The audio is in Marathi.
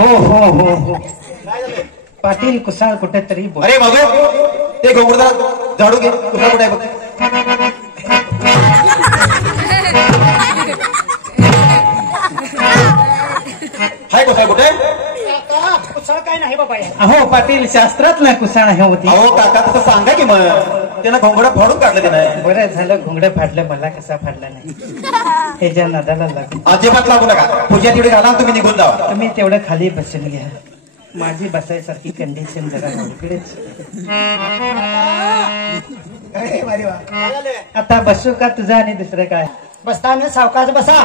हो हो हो हो काय झालं? पाटील कुसाळ कुठेतरी बोल. अरे बाबू ते घोंगडा झाडू घे. कुठला कुठे आहे बघ. हाय कुठे कुठे? कुसाळ काय नाही बाबा. अहो पाटील शास्त्रात ना कुसाळ आहे होती. अहो काका तसं सांगा की मग. त्यानं घोंगडा फाडून काढलं त्यानं. बरं झालं घोंगडं फाडलं मला कसा फाडला नाही. हे ज्या नदाला लागून अजिबात लागू नका. पूजा तेवढी घाला तुम्ही निघून जावा. तुम्ही तेवढं खाली बसून घ्या. माझी बसायसारखी कंडिशन जरा इकडेच. आता बसू का तुझा आणि दुसरं काय? बसता सावकाश बसा.